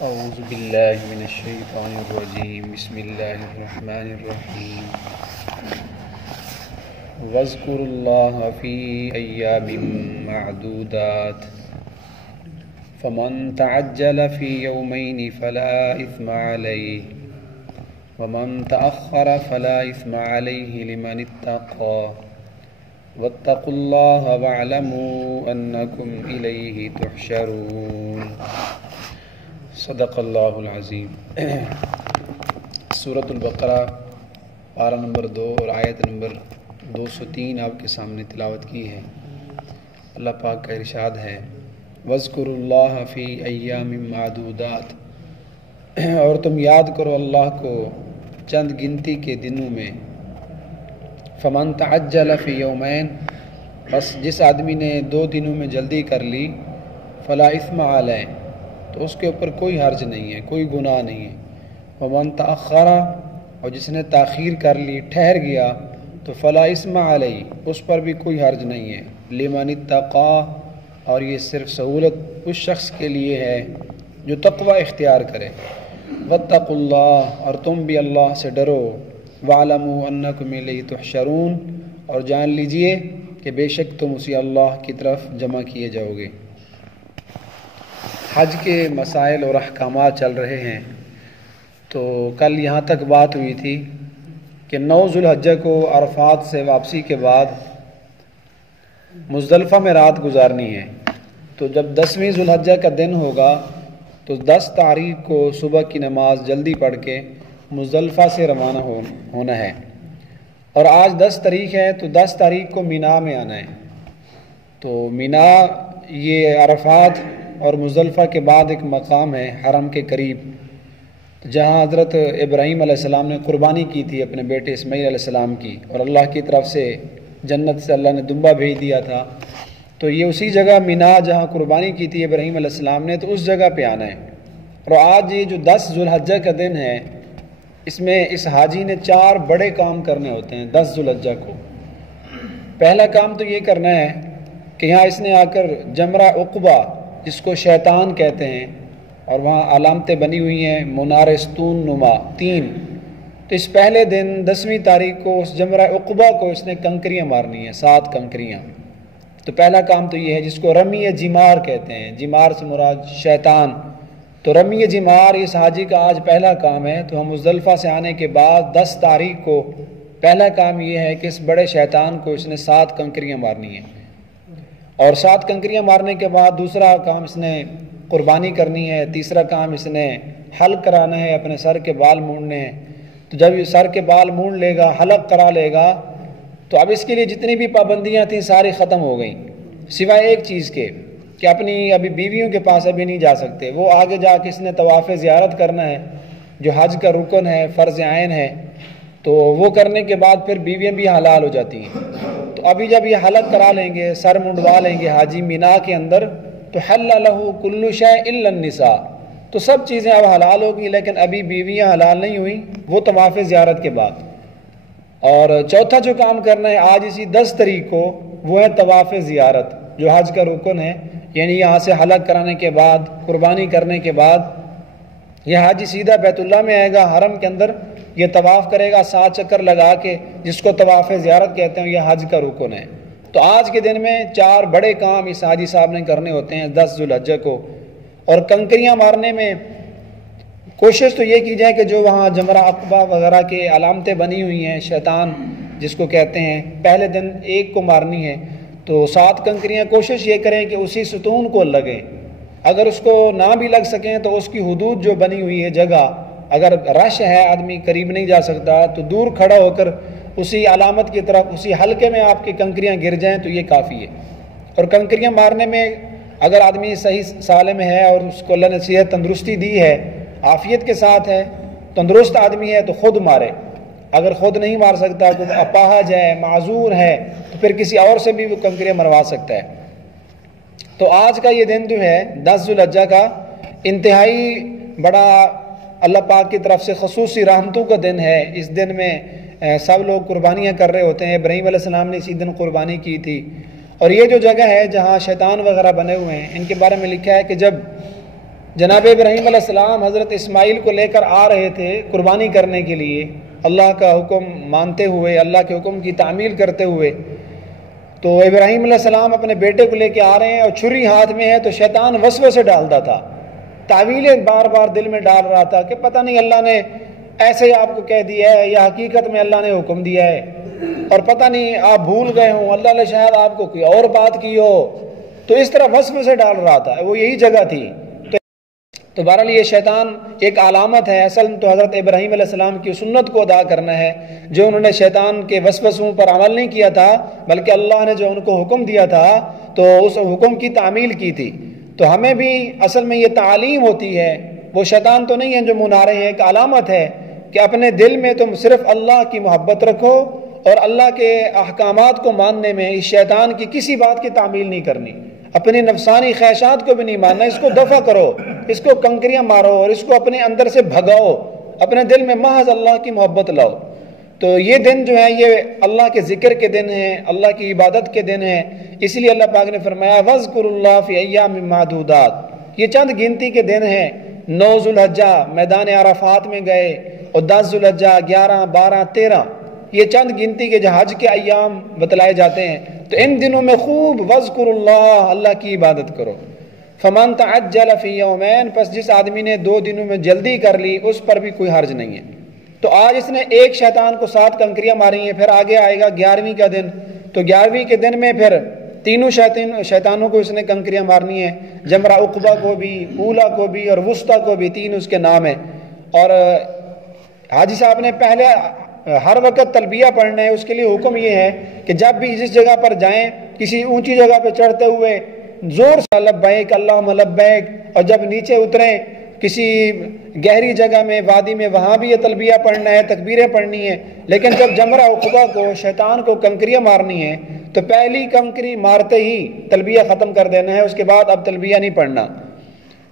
اعوذ باللہ من الشیطان الرجیم بسم اللہ الرحمن الرحیم واذکروا اللہ فی ایام معدودات فمن تعجل فی یومین فلا اثم علیہ ومن تأخر فلا اثم علیہ لمن اتقى واتقوا اللہ واعلموا انکم الیہ تحشرون۔ صدق اللہ العظیم۔ سورۃ البقرہ پارہ نمبر 2 اور آیت نمبر 203 آپ کے سامنے تلاوت کی ہے۔ اللہ پاک کا ارشاد ہے وَاذْكُرُوا اللَّهَ فِي أَيَّامٍ مَعْدُودَاتٍ، اور تم یاد کرو اللہ کو چند گنتی کے دنوں میں۔ فَمَن تَعَجَّلَ فِي يَوْمَيْنِ، بس جس آدمی نے 2 دنوں میں جلدی کر لی، فَلَا إِثْمَ عَلَيْهِ، تو اس کے اوپر کوئی حرج نہیں ہے، کوئی گناہ نہیں ہے۔ وَمَن تَأَخَّرَ، اور جس نے تاخیر کر لی، ٹھہر گیا، تو فَلَا إِثْمَ عَلَيْهِ، اس پر بھی کوئی حرج نہیں ہے۔ لِمَنِ اتَّقَى، اور یہ صرف سہولت اس شخص کے لیے ہے جو تقوی اختیار کرے۔ وَاتَّقُوا اللَّهَ، اور تم بھی اللہ سے ڈرو۔ وَاعْلَمُوا أَنَّكُمْ إِلَيْهِ تُحْشَرُونَ، اور جان لیجئے کہ بے شک تم اسی اللہ کی طرف جمع کیے جاؤ گے۔ حج کے مسائل اور احکامات چل رہے ہیں، تو کل یہاں تک بات ہوئی تھی کہ 9 ذو الحجہ کو عرفات سے واپسی کے بعد مزدلفہ میں رات گزارنی ہے۔ تو جب 10ویں ذو الحجہ کا دن ہوگا تو 10 تاریخ کو صبح کی نماز جلدی پڑھ کے مزدلفہ سے روانہ ہونا ہے، اور آج 10 تاریخ ہے تو 10 تاریخ کو مینا میں آنا ہے۔ تو مینا یہ عرفات اور مزدلفہ کے بعد ایک مقام ہے حرم کے قریب، جہاں حضرت ابراہیم علیہ السلام نے قربانی کی تھی اپنے بیٹے اسماعیل علیہ السلام کی، اور اللہ کی طرف سے جنت سے اللہ نے دمبا بھیج دیا تھا۔ تو یہ اسی جگہ مینا جہاں قربانی کی تھی ابراہیم علیہ السلام نے، تو اس جگہ پہ آنا ہے۔ اور آج یہ جو 10 ذو الحجہ کا دن ہے، اس میں اس حاجی نے 4 بڑے کام کرنے ہوتے ہیں 10 ذو الحجہ کو۔ پہلا کام تو یہ کرنا ہے کہ یہاں اس نے آ کر جمرہ عقبہ، جس کو شیطان کہتے ہیں، اور وہاں علامتیں بنی ہوئی ہیں منارستون نما 3، تو اس پہلے دن 10ویں تاریخ کو اس جمرہ عقبہ کو اس نے کنکریاں مارنی ہیں، 7 کنکریاں۔ تو پہلا کام تو یہ ہے، جس کو رمی جمار کہتے ہیں، جمار سے مراد شیطان۔ تو رمی جمار اس حاجی کا آج پہلا کام ہے۔ تو ہم مزدلفہ سے آنے کے بعد 10 تاریخ کو پہلا کام یہ ہے کہ اس بڑے شیطان کو اس نے 7 کنکریاں مارنی ہیں، اور 7 کنکریاں مارنے کے بعد دوسرا کام اس نے قربانی کرنی ہے، تیسرا کام اس نے حلق کرانا ہے، اپنے سر کے بال مونڈنے ہیں۔ تو جب یہ سر کے بال مونڈ لے گا، حلق کرا لے گا، تو اب اس کے لیے جتنی بھی پابندیاں تھیں ساری ختم ہو گئیں، سوائے ایک چیز کے کہ اپنی ابھی بیویوں کے پاس ابھی نہیں جا سکتے۔ وہ آگے جا کے اس نے طواف زیارت کرنا ہے، جو حج کا رکن ہے، فرض عین ہے۔ تو وہ کرنے کے بعد پھر بیویاں بھی حلال ہو جاتی ہیں۔ تو ابھی جب یہ حلق کرا لیں گے، سر منڈوا لیں گے حاجی مینا کے اندر، تو حل لہ کل شیء الا النساء، تو سب چیزیں اب حلال ہوگی، لیکن ابھی بیویاں حلال نہیں ہوئیں، وہ طواف زیارت کے بعد۔ اور چوتھا جو کام کرنا ہے آج اسی 10 تاریخ کو، وہ ہے طواف زیارت، جو حج کا رکن ہے۔ یعنی یہاں سے حلق کرانے کے بعد، قربانی کرنے کے بعد، یہ حاجی سیدھا بیت اللہ میں آئے گا، حرم کے اندر یہ طواف کرے گا 7 چکر لگا کے، جس کو طواف زیارت کہتے ہیں، یہ حج کا رکن ہے۔ تو آج کے دن میں 4 بڑے کام اس حاجی صاحب نے کرنے ہوتے ہیں 10 ذو الحجہ کو۔ اور کنکریاں مارنے میں کوشش تو یہ کی جائے کہ جو وہاں جمرہ عقبہ وغیرہ کے علامتیں بنی ہوئی ہیں، شیطان جس کو کہتے ہیں، پہلے دن ایک کو مارنی ہے، تو 7 کنکریاں کوشش یہ کریں کہ اسی ستون کو لگیں۔ اگر اس کو نہ بھی لگ سکیں تو اس کی حدود جو بنی ہوئی ہے جگہ، اگر رش ہے، آدمی قریب نہیں جا سکتا، تو دور کھڑا ہو کر اسی علامت کی طرف، اسی حلقے میں آپ کی کنکریاں گر جائیں تو یہ کافی ہے۔ اور کنکریاں مارنے میں اگر آدمی صحیح سالم ہے اور اس کو اللہ نے صحت تندرستی دی ہے، عافیت کے ساتھ ہے، تندرست آدمی ہے، تو خود مارے۔ اگر خود نہیں مار سکتا، کوئی اپاہج ہے، معذور ہے، تو پھر کسی اور سے بھی وہ کنکریاں مروا سکتا ہے۔ تو آج کا یہ دن جو ہے 10 ذو الحجہ کا، انتہائی بڑا اللہ پاک کی طرف سے خصوصی رحمتوں کا دن ہے۔ اس دن میں سب لوگ قربانیاں کر رہے ہوتے ہیں۔ ابراہیم علیہ السلام نے اسی دن قربانی کی تھی۔ اور یہ جو جگہ ہے جہاں شیطان وغیرہ بنے ہوئے ہیں، ان کے بارے میں لکھا ہے کہ جب جناب ابراہیم علیہ السلام حضرت اسماعیل کو لے کر آ رہے تھے قربانی کرنے کے لیے، اللہ کا حکم مانتے ہوئے، اللہ کے حکم کی تعمیل کرتے ہوئے۔ تو ابراہیم علیہ السلام اپنے بیٹے کو لے کے آ رہے ہیں اور چھری ہاتھ میں ہے، تو شیطان وسوسے ڈالتا تھا، تعویلیں بار بار دل میں ڈال رہا تھا کہ پتہ نہیں اللہ نے ایسے ہی آپ کو کہہ دیا ہے یا حقیقت میں اللہ نے حکم دیا ہے، اور پتہ نہیں آپ بھول گئے ہوں، اللہ نے شاید آپ کو کوئی اور بات کی ہو۔ تو اس طرح وسوسے ڈال رہا تھا، وہ یہی جگہ تھی۔ تو بہرحال یہ شیطان ایک علامت ہے، اصل تو حضرت ابراہیم علیہ السلام کی سنت کو ادا کرنا ہے، جو انہوں نے شیطان کے وسوسوں پر عمل نہیں کیا تھا، بلکہ اللہ نے جو ان کو حکم دیا تھا تو اس حکم کی تعمیل کی تھی۔ تو ہمیں بھی اصل میں یہ تعلیم ہوتی ہے، وہ شیطان تو نہیں ہے جو منارے ہیں، ایک علامت ہے کہ اپنے دل میں تم صرف اللہ کی محبت رکھو اور اللہ کے احکامات کو ماننے میں اس شیطان کی کسی بات کی تعمیل نہیں کرنی، اپنی نفسانی خواہشات کو بھی نہیں ماننا، اس کو دفع کرو، اس کو کنکریاں مارو اور اس کو اپنے اندر سے بھگاؤ، اپنے دل میں محض اللہ کی محبت لاؤ۔ تو یہ دن جو ہے یہ اللہ کے ذکر کے دن ہیں، اللہ کی عبادت کے دن ہیں، اس لیے اللہ پاک نے فرمایا وَاذْكُرُوا اللَّهَ فِي أَيَّامٍ مَّعْدُودَاتٍ، یہ چند گنتی کے دن ہیں۔ 9 ذوالحجہ میدان عرفات میں گئے، اور 10 ذوالحجہ، 11، 12، 13، یہ چند گنتی کے جو حج کے ایام بتلائے جاتے ہیں، تو ان دنوں میں خوب وَاذْكُرُوا اللَّهَ، اللہ کی عبادت کرو۔ فَمَن تَعَجَّلَ فِي يَوْمَيْنِ، پس جس آدمی نے 2 دنوں میں جلدی کر لی اس پر بھی کوئی حرج نہیں ہے۔ تو آج اس نے ایک شیطان کو 7 کنکریاں ماری ہیں، پھر آگے آئے گا 11ویں کا دن، تو 11ویں کے دن میں پھر تینوں شیطانوں کو اس نے کنکریاں مارنی ہیں، جمرہ عقبہ کو بھی، اولا کو بھی اور وسطیٰ کو بھی، 3 اس کے نام ہیں۔ اور حاجی صاحب نے پہلے ہر وقت تلبیہ پڑھنا ہے، اس کے لیے حکم یہ ہے کہ جب بھی جس جگہ پر جائیں، کسی اونچی جگہ پہ چڑھتے ہوئے زور سے لبیک اللہم لبیک، اور جب نیچے اتریں کسی گہری جگہ میں، وادی میں، وہاں بھی یہ تلبیہ پڑھنا ہے، تکبیریں پڑھنی ہیں۔ لیکن جب جمرہ عقبہ کو شیطان کو کنکریاں مارنی ہے تو پہلی کنکری مارتے ہی تلبیہ ختم کر دینا ہے، اس کے بعد اب تلبیہ نہیں پڑھنا۔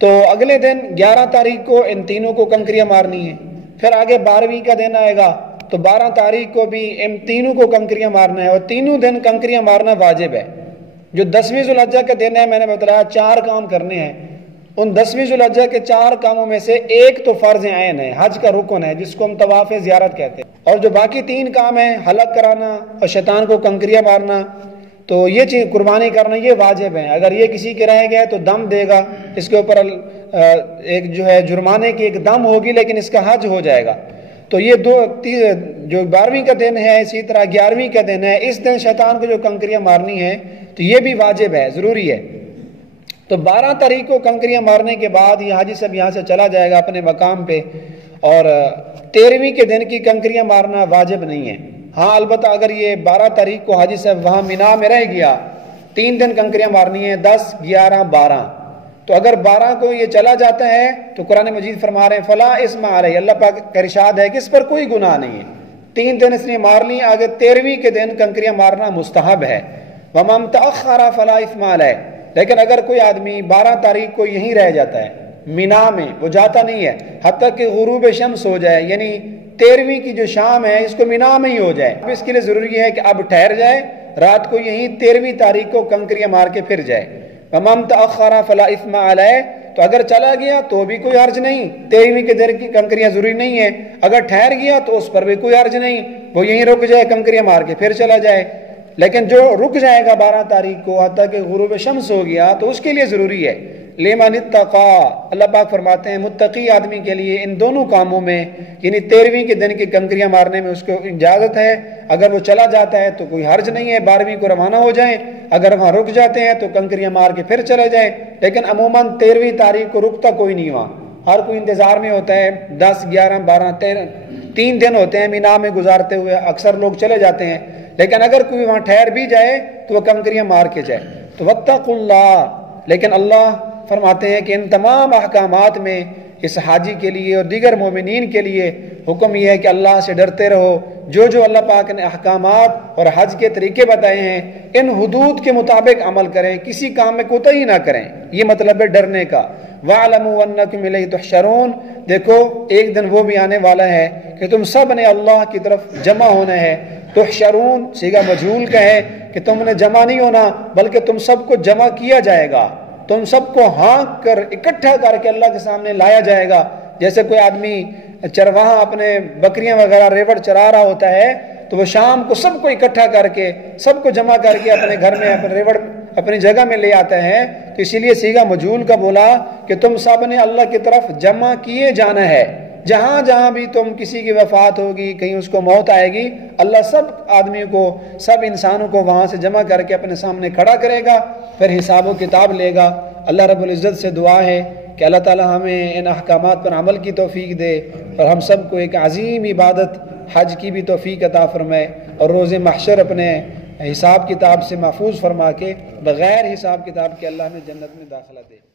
تو اگلے دن 11 تاریخ کو ان تینوں کو کنکریاں مارنی ہے، پھر آگے 12ویں کا دن آئے گا تو 12 تاریخ کو بھی ان تینوں کو کنکریاں مارنا ہے، اور تینوں دن کنکریاں مارنا واجب ہے۔ جو 10ویں ذوالحجہ کا دن ہے، میں نے بتایا 4 کام کرنے ہیں، ان 10ویں ذوالحجہ کے 4 کاموں میں سے ایک تو فرض عین ہے، حج کا رکن ہے جس کو ہم طواف زیارت کہتے ہیں، اور جو باقی 3 کام ہیں، حلق کرانا اور شیطان کو کنکریاں مارنا، تو یہ چیز قربانی کرنا یہ واجب ہیں۔ اگر یہ کسی کے رہ گئے تو دم دے گا، اس کے اوپر ایک جو ہے جرمانے کی ایک دم ہوگی، لیکن اس کا حج ہو جائے گا۔ تو یہ جو 12ویں کا دن ہے، اسی طرح 11ویں کا دن ہے، اس دن شیطان کو جو کنکریاں مارنی ہے تو یہ بھی واجب ہے، ضروری ہے۔ تو 12 تاریخ کو کنکریاں مارنے کے بعد یہ حاجی صاحب یہاں سے چلا جائے گا اپنے مقام پہ، اور 13ویں کے دن کی کنکریاں مارنا واجب نہیں ہے۔ ہاں البتہ اگر یہ 12 تاریخ کو حاجی صاحب وہاں مینا میں رہ گیا، 3 دن کنکریاں مارنی ہیں، 10، 11، 12، تو اگر 12 کو یہ چلا جاتا ہے تو قرآن مجید فرما رہے ہیں فلا اسم علیہ، اللہ پاک کا ارشاد ہے کہ اس پر کوئی گناہ نہیں ہے۔ 3 دن اس نے مار لی، آگے 13ویں کے دن کنکریاں مارنا مستحب ہے۔ وَمَن تَأَخَّرَ فَلَا إِثْمَ عَلَيْهِ، لیکن اگر کوئی آدمی 12 تاریخ کو یہیں رہ جاتا ہے مینا میں، وہ جاتا نہیں ہے حتیٰ کہ غروب شمس ہو جائے، یعنی 13ویں کی جو شام ہے اس کو مینا میں ہی ہو جائے، اب اس کے لیے ضروری ہے کہ اب ٹھہر جائے، رات کو یہیں 13ویں تاریخ کو کنکریاں مار کے پھر جائے۔ وَمَن تَأَخَّرَ فَلَا إِثْمَ عَلَيْهِ، تو اگر چلا گیا تو بھی کوئی حرج نہیں، 13ویں کے دن کی کنکریاں ضروری نہیں ہے، اگر ٹھہر گیا تو اس پر بھی کوئی حرج نہیں، وہ یہیں رک جائے، کنکریاں مار کے پھر چلا جائے۔ لیکن جو رک جائے گا 12 تاریخ کو حتیٰ کہ غروب شمس ہو گیا تو اس کے لیے ضروری ہے۔ لِمَنِ اتَّقَىٰ، اللہ پاک فرماتے ہیں متقی آدمی کے لیے ان دونوں کاموں میں، یعنی 13ویں کے دن کی کنکریاں مارنے میں اس کو اجازت ہے، اگر وہ چلا جاتا ہے تو کوئی حرج نہیں ہے، 12ویں کو روانہ ہو جائیں، اگر وہاں رک جاتے ہیں تو کنکریاں مار کے پھر چلے جائیں، لیکن عموماً 13ویں تاریخ کو رکتا کوئی نہیں، وہاں ہر کوئی انتظار میں ہوتا ہے، 10، 11، 12، 13 3 دن ہوتے ہیں مینا میں گزارتے ہوئے، اکثر لوگ چلے جاتے ہیں، لیکن اگر کوئی وہاں ٹھہر بھی جائے تو وہ کنکریاں مار کے جائے۔ تو واتقوا اللہ، لیکن اللہ فرماتے ہیں کہ ان تمام احکامات میں اس حاجی کے لیے اور دیگر مومنین کے لیے حکم یہ ہے کہ اللہ سے ڈرتے رہو، جو اللہ پاک نے احکامات اور حج کے طریقے بتائے ہیں ان حدود کے مطابق عمل کریں، کسی کام میں کوتاہی نہ کریں، یہ مطلب ہے ڈرنے کا۔ وَاعْلَمُوا أَنَّكُمْ إِلَيْهِ تُحْشَرُونَ، دیکھو ایک دن وہ بھی آنے والا ہے کہ تم سب نے اللہ کی طرف جمع ہونا ہے۔ تحشرون صیغہ مجہول کا ہے کہ تم نے جمع نہیں ہونا بلکہ تم سب کو جمع کیا جائے گا۔ تم سب کو ہانک کر اکٹھا کر کے اللہ کے سامنے لایا جائے گا. جیسے کوئی آدمی چرواہا اپنے بکریاں وغیرہ ریوڑ چرا رہا ہوتا ہے تو وہ شام کو سب کو اکٹھا کر کے سب کو جمع کر کے اپنے گھر میں اپنے ریوڑ اپنی جگہ میں لے آتے ہیں. تو اسی لیے صیغہ مجہول کا بولا کہ تم سب نے اللہ کی طرف جمع کیے جانا ہے. جہاں جہاں بھی تم کسی کی وفات ہوگی, کہیں اس کو موت آئے گی, اللہ سب آدمیوں کو, سب انسانوں کو وہاں سے جمع کر کے اپنے سامنے کھڑا کرے گا, پھر حساب و کتاب لے گا. اللہ رب العزت سے دعا ہے کہ اللہ تعالی ہمیں ان احکامات پر عمل کی توفیق دے اور ہم سب کو ایک عظیم عبادت حج کی بھی توفیق عطا فرمائے, اور روز محشر اپنے حساب کتاب سے محفوظ فرما کے بغیر حساب کتاب کے اللہ ہمیں جنت میں داخلہ دے.